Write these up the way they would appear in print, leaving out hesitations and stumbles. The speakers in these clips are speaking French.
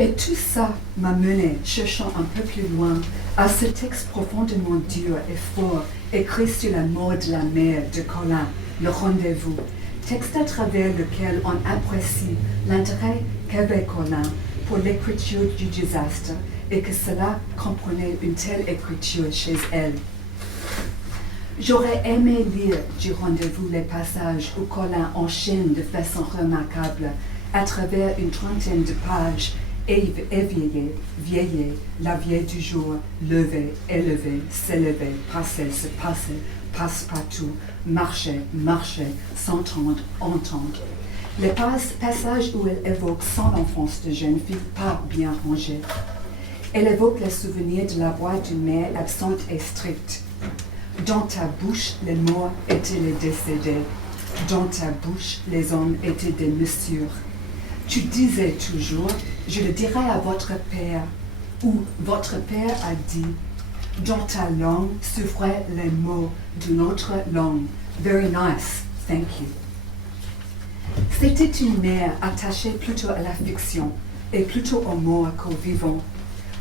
Et tout ça m'a mené, cherchant un peu plus loin, à ce texte profondément dur et fort, écrit sur la mort de la mère de Colin, Le Rendez-vous, texte à travers lequel on apprécie l'intérêt qu'avait Colin pour l'écriture du désastre et que cela comprenait une telle écriture chez elle. J'aurais aimé lire du Rendez-vous les passages où Colin enchaîne de façon remarquable à travers une trentaine de pages éveillé, vieillir, la vieille du jour, lever, élever, s'élever, passer, se passer, passe-partout, marcher, marcher, s'entendre, entendre. Les passages où elle évoque son enfance de jeune fille pas bien rangée. Elle évoque les souvenirs de la voix d'une mère absente et stricte. Dans ta bouche, les morts étaient les décédés. Dans ta bouche, les hommes étaient des mesures. Tu disais toujours, je le dirai à votre père, ou votre père a dit, dans ta langue s'ouvraient les mots d'une autre langue. Very nice, thank you. C'était une mère attachée plutôt à la fiction et plutôt aux morts qu'aux vivants.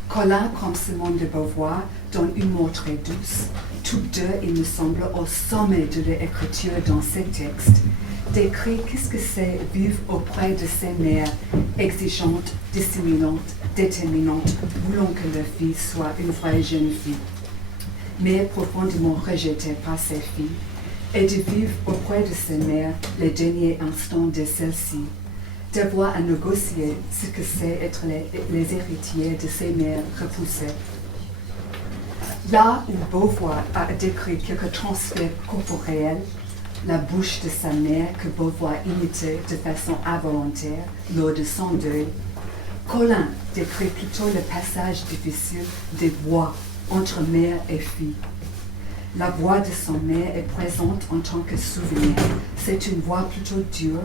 Colin, comme Simone de Beauvoir, donne une mot très douce. Toutes deux, il me semble, au sommet de l'écriture dans ces textes, décrit qu'est-ce que c'est vivre auprès de ces mères exigeantes, dissimulantes, déterminantes, voulant que leur fille soit une vraie jeune fille, mais profondément rejetée par ses filles, et de vivre auprès de ces mères les derniers instants de celles-ci, d'avoir à négocier ce que c'est être les héritiers de ces mères repoussées. Là où Beauvoir a décrit quelques transferts corporels, la bouche de sa mère que Beauvoir imitait de façon involontaire lors de son deuil, Colin décrit plutôt le passage difficile des voix entre mère et fille. La voix de son mère est présente en tant que souvenir. C'est une voix plutôt dure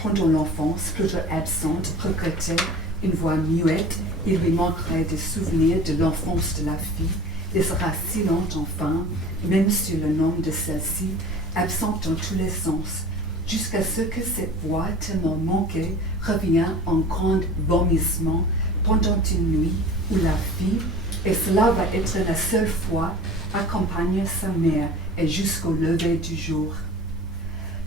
pendant l'enfance, plutôt absente, regrettée, une voix muette. Il lui manquerait des souvenirs de l'enfance de la fille. Il sera silente enfin, même sur le nom de celle-ci, absente dans tous les sens, jusqu'à ce que cette voix tellement manquée revient en grand vomissement pendant une nuit où la fille, et cela va être la seule fois, accompagne sa mère et jusqu'au lever du jour.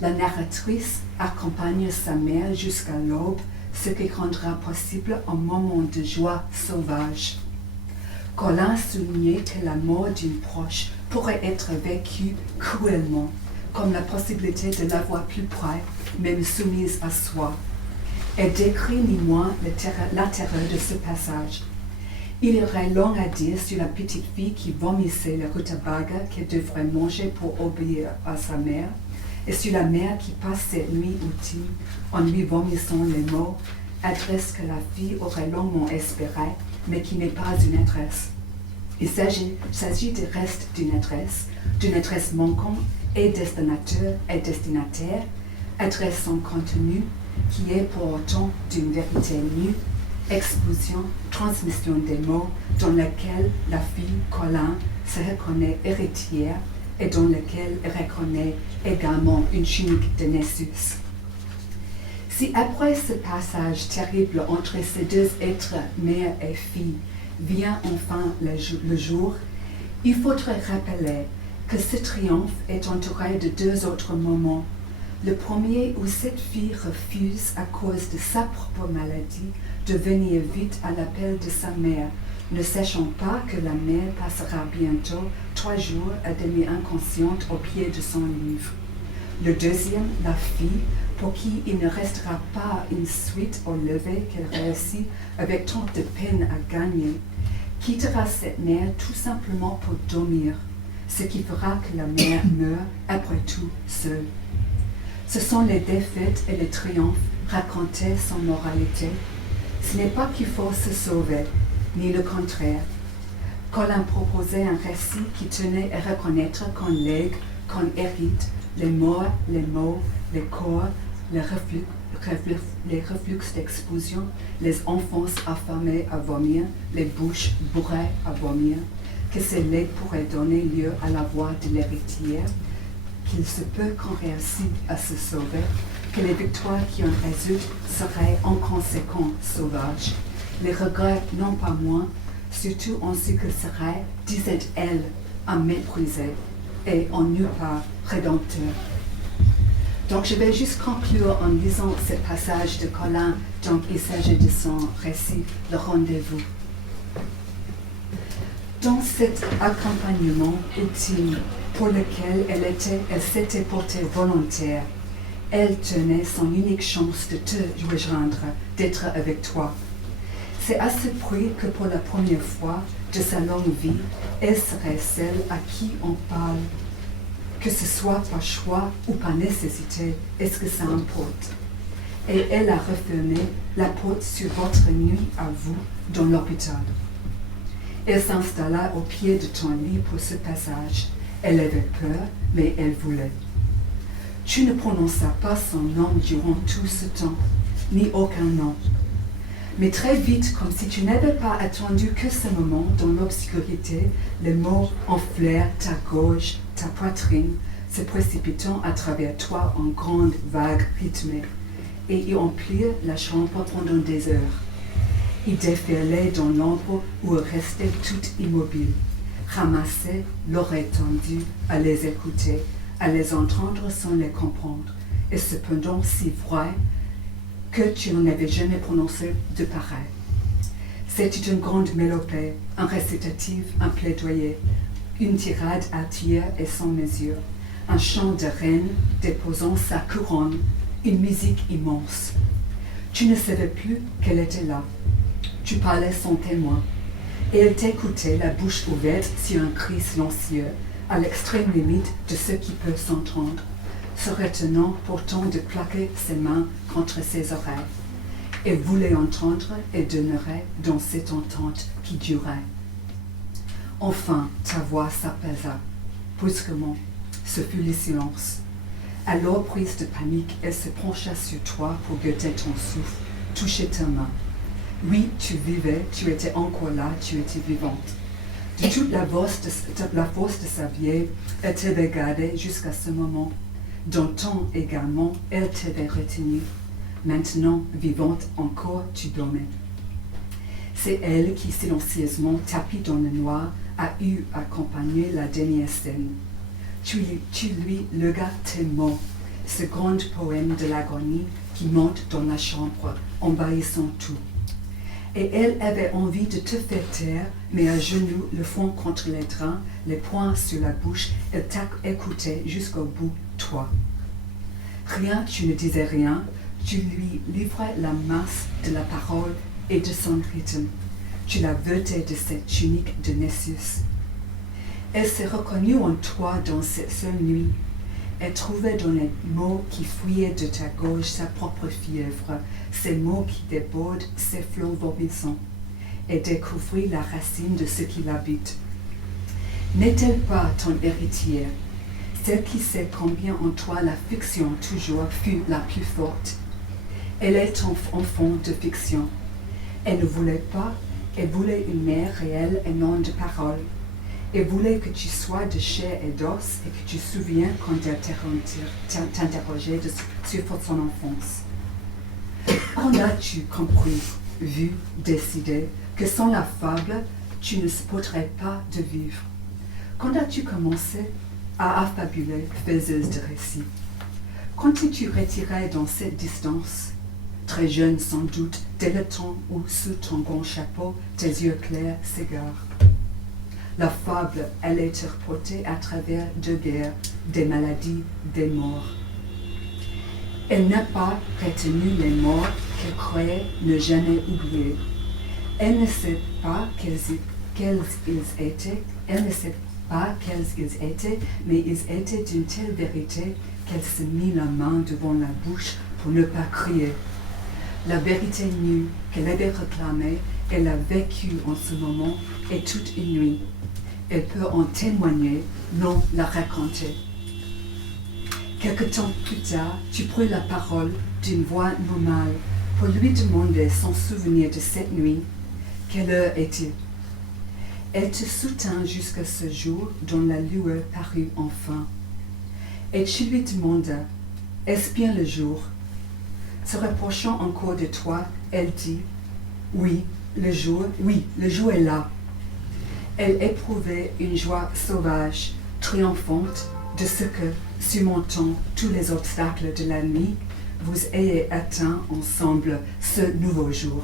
La narratrice accompagne sa mère jusqu'à l'aube, ce qui rendra possible un moment de joie sauvage. Colin soulignait que la mort d'une proche pourrait être vécue cruellement, comme la possibilité de la voir plus près, même soumise à soi. Elle décrit ni moins la terreur de ce passage. Il y aurait long à dire sur la petite fille qui vomissait le rutabaga qu'elle devrait manger pour obéir à sa mère, et sur la mère qui passe cette nuit outille en lui vomissant les mots, adresse que la fille aurait longuement espéré, mais qui n'est pas une adresse. Il s'agit du reste d'une adresse manquante et destinateur et destinataire, adresse sans contenu, qui est pour autant d'une vérité nue, explosion, transmission des mots dans laquelle la fille Colin se reconnaît héritière et dans laquelle elle reconnaît également une tunique de Nessus. Si après ce passage terrible entre ces deux êtres, mère et fille, vient enfin le jour, il faudrait rappeler que ce triomphe est entouré de deux autres moments. Le premier où cette fille refuse, à cause de sa propre maladie, de venir vite à l'appel de sa mère, ne sachant pas que la mère passera bientôt 3 jours à demi inconsciente au pied de son livre. Le deuxième, la fille, pour qui il ne restera pas une suite au lever qu'elle réussit avec tant de peine à gagner, quittera cette mère tout simplement pour dormir, ce qui fera que la mère meurt après tout seule. Ce sont les défaites et les triomphes racontés sans moralité. Ce n'est pas qu'il faut se sauver, ni le contraire. Colin proposait un récit qui tenait à reconnaître qu'on lègue, qu'on hérite, les morts, les mots, les corps, les reflux d'explosion, les enfances affamées à vomir, les bouches bourrées à vomir, que ces legs pourraient donner lieu à la voix de l'héritière, qu'il se peut qu'on réussisse à se sauver, que les victoires qui en résultent seraient en conséquence sauvages. les regrets non pas moins, surtout en ce que serait, disait-elle, à mépriser et en nulle part rédempteur. Donc je vais juste conclure en lisant ce passage de Colin. Donc il s'agit de son récit, Le Rendez-vous. Dans cet accompagnement ultime pour lequel elle s'était portée volontaire, elle tenait son unique chance de te rejoindre, d'être avec toi. C'est à ce prix que pour la première fois de sa longue vie, elle serait celle à qui on parle. Que ce soit par choix ou par nécessité, est-ce que ça importe? Et elle a refermé la porte sur votre nuit à vous dans l'hôpital. Elle s'installa au pied de ton lit pour ce passage. Elle avait peur, mais elle voulait. Tu ne prononças pas son nom durant tout ce temps, ni aucun nom. Mais très vite, comme si tu n'avais pas attendu que ce moment, dans l'obscurité, les mots enflèrent ta gorge, ta poitrine, se précipitant à travers toi en grandes vagues rythmées, et y emplirent la chambre pendant des heures. Ils déferlaient dans l'ombre où elle restait toute immobile, ramassée, l'oreille tendue, à les écouter, à les entendre sans les comprendre, et cependant si vrai que tu n'en avais jamais prononcé de pareil. C'était une grande mélopée, un récitatif, un plaidoyer, une tirade à tir et sans mesure, un chant de reine déposant sa couronne, une musique immense. Tu ne savais plus qu'elle était là. Tu parlais sans témoin, et elle t'écoutait, la bouche ouverte sur un cri silencieux, à l'extrême limite de ce qui peut s'entendre, se retenant pourtant de plaquer ses mains contre ses oreilles. Elle voulait entendre et demeurait dans cette entente qui durait. Enfin, ta voix s'apaisa, brusquement. Ce fut le silence. Alors, prise de panique, elle se pencha sur toi pour guetter ton souffle, toucher ta main. Oui, tu vivais, tu étais encore là, tu étais vivante. De toute la force de sa vie, elle t'avait gardée jusqu'à ce moment. Dans ton également, elle t'avait retenu. Maintenant, vivante encore, tu dormais. C'est elle qui, silencieusement, tapie dans le noir, a eu accompagné la dernière scène. Tu lui legas tes mots, ce grand poème de l'agonie qui monte dans la chambre, envahissant tout. Et elle avait envie de te faire taire, mais à genoux, le front contre les draps, les poings sur la bouche, elle t'écoutait jusqu'au bout, toi. Rien, tu ne disais rien, tu lui livrais la masse de la parole et de son rythme. Tu la vêtais de cette tunique de Nessus. Elle s'est reconnue en toi dans cette seule nuit. Elle trouvait dans les mots qui fuyaient de ta gorge sa propre fièvre, ces mots qui débordent ses flots vomissants, et découvrit la racine de ce qui l'habite. N'est-elle pas ton héritière, celle qui sait combien en toi la fiction toujours fut la plus forte? Elle est ton enfant de fiction. Elle ne voulait pas, elle voulait une mère réelle et non de parole. Elle voulait que tu sois de chair et d'os et que tu te souviens quand elle t'interrogeait sur son enfance. Quand as-tu compris, vu, décidé que sans la fable, tu ne supporterais pas de vivre? Quand as-tu commencé à affabuler, faiseuse de récits? Quand t'es-tu retiré dans cette distance? Très jeune sans doute, dès le temps où sous ton grand chapeau, tes yeux clairs s'égarent. La fable allait te reporter à travers deux guerres, des maladies, des morts. Elle n'a pas retenu les morts qu'elle croyait ne jamais oublier. Elle ne sait pas quels ils étaient, mais ils étaient d'une telle vérité qu'elle se mit la main devant la bouche pour ne pas crier. La vérité nue qu'elle avait réclamée, elle a vécue en ce moment et toute une nuit. Elle peut en témoigner, non la raconter. Quelque temps plus tard, tu pris la parole d'une voix normale pour lui demander son souvenir de cette nuit. Quelle heure est-il? Elle te soutint jusqu'à ce jour dont la lueur parut enfin. Et tu lui demandas, est-ce bien le jour? Se rapprochant encore de toi, elle dit, oui, le jour, oui, le jour est là. Elle éprouvait une joie sauvage, triomphante de ce que, surmontant tous les obstacles de la nuit, vous ayez atteint ensemble ce nouveau jour.